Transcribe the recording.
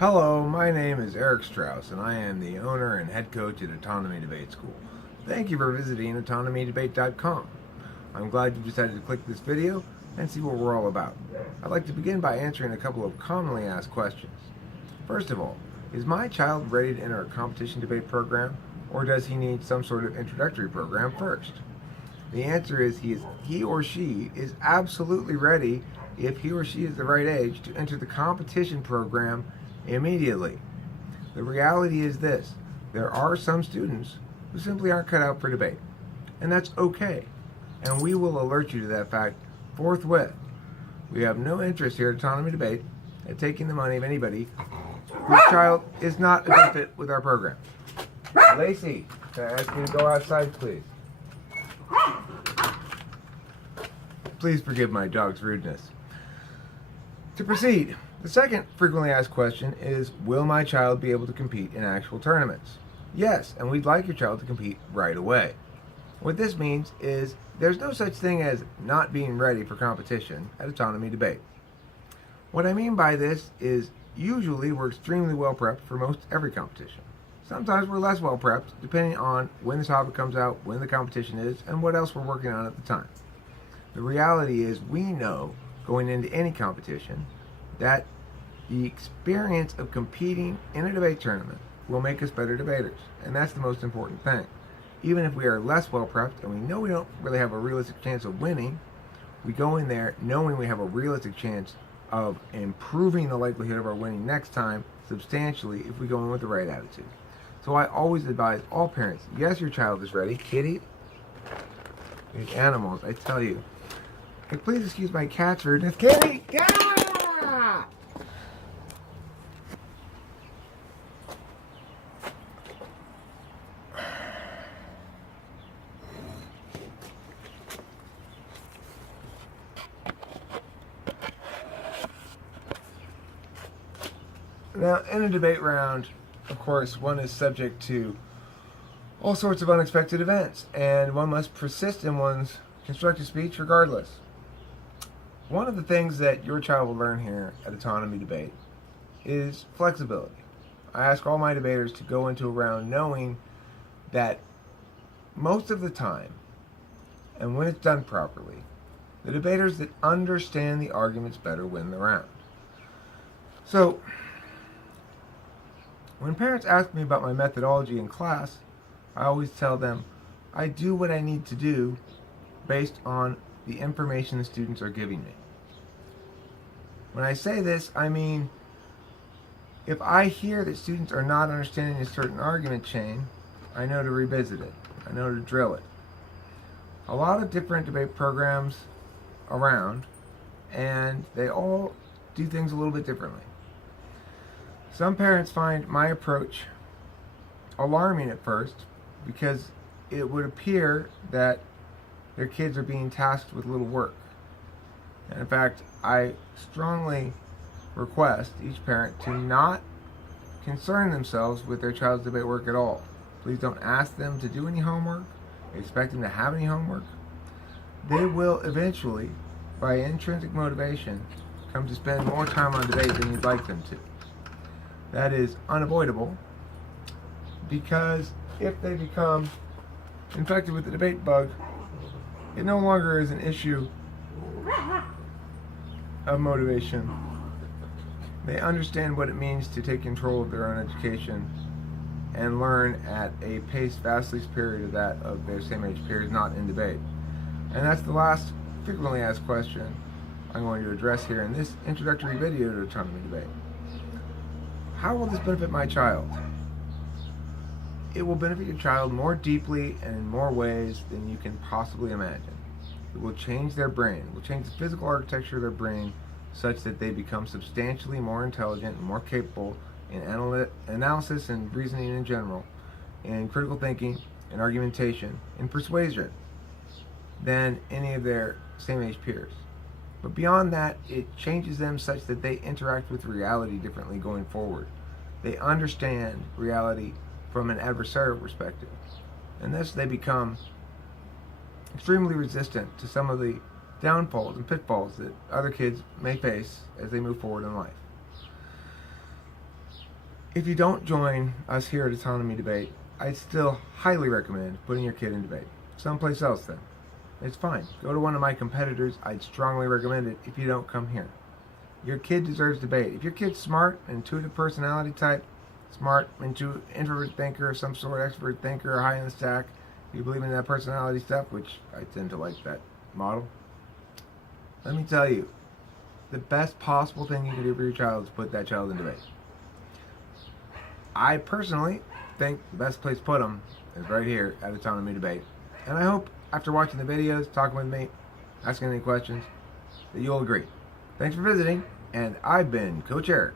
Hello, my name is Eric Strauss, and I am the owner and head coach at Autonomy Debate School. Thank you for visiting autonomydebate.com. I'm glad you decided to click this video and see what we're all about. I'd like to begin by answering a couple of commonly asked questions. First of all, is my child ready to enter a competition debate program, or does he need some sort of introductory program first? The answer is he or she is absolutely ready if he or she is the right age to enter the competition program immediately. The reality is this: there are some students who simply aren't cut out for debate, and that's okay. And we will alert you to that fact forthwith. We have no interest here at Autonomy Debate at taking the money of anybody whose child is not a good fit with our program. Lacey, can I ask you to go outside, please? Please forgive my dog's rudeness. To proceed, the second frequently asked question is, will my child be able to compete in actual tournaments? Yes, and we'd like your child to compete right away. What this means is there's no such thing as not being ready for competition at Autonomy Debate. What I mean by this is usually we're extremely well prepped for most every competition. Sometimes we're less well prepped depending on when the topic comes out, when the competition is, and what else we're working on at the time. The reality is we know going into any competition that the experience of competing in a debate tournament will make us better debaters, and that's the most important thing. Even if we are less well prepped and we know we don't really have a realistic chance of winning, we go in there knowing we have a realistic chance of improving the likelihood of our winning next time substantially if we go in with the right attitude. So I always advise all parents, yes, your child is ready. Kitty, these animals, I tell you. Hey, please excuse my cat's rudeness. Kitty! Gah! Now, in a debate round, of course, one is subject to all sorts of unexpected events, and one must persist in one's constructive speech regardless. One of the things that your child will learn here at Autonomy Debate is flexibility. I ask all my debaters to go into a round knowing that most of the time, and when it's done properly, the debaters that understand the arguments better win the round. So, when parents ask me about my methodology in class, I always tell them I do what I need to do based on the information the students are giving me. When I say this, I mean if I hear that students are not understanding a certain argument chain, I know to revisit it. I know to drill it. A lot of different debate programs around, and they all do things a little bit differently. Some parents find my approach alarming at first because it would appear that their kids are being tasked with little work. And in fact, I strongly request each parent to not concern themselves with their child's debate work at all. Please don't ask them to do any homework, expect them to have any homework. They will eventually, by intrinsic motivation, come to spend more time on debate than you'd like them to. That is unavoidable because if they become infected with the debate bug, it no longer is an issue of motivation. They understand what it means to take control of their own education and learn at a pace vastly superior to that of their same age peers not in debate. And that's the last frequently asked question I'm going to address here in this introductory video to Autonomy Debate. How will this benefit my child? It will benefit your child more deeply and in more ways than you can possibly imagine. It will change their brain. It will change the physical architecture of their brain such that they become substantially more intelligent and more capable in analysis and reasoning in general, in critical thinking, in argumentation, in persuasion, than any of their same age peers. But beyond that, it changes them such that they interact with reality differently going forward. They understand reality from an adversarial perspective, and thus they become extremely resistant to some of the downfalls and pitfalls that other kids may face as they move forward in life. If you don't join us here at Autonomy Debate, I'd still highly recommend putting your kid in debate. Someplace else then. It's fine. Go to one of my competitors. I'd strongly recommend it if you don't come here. Your kid deserves debate. If your kid's smart, intuitive personality type, smart, introvert thinker, some sort of extrovert thinker, high in the stack, you believe in that personality stuff, which I tend to like that model, let me tell you, the best possible thing you can do for your child is put that child in debate. I personally think the best place to put them is right here at Autonomy Debate. And I hope after watching the videos, talking with me, asking any questions, that you'll agree. Thanks for visiting, and I've been Coach Eric.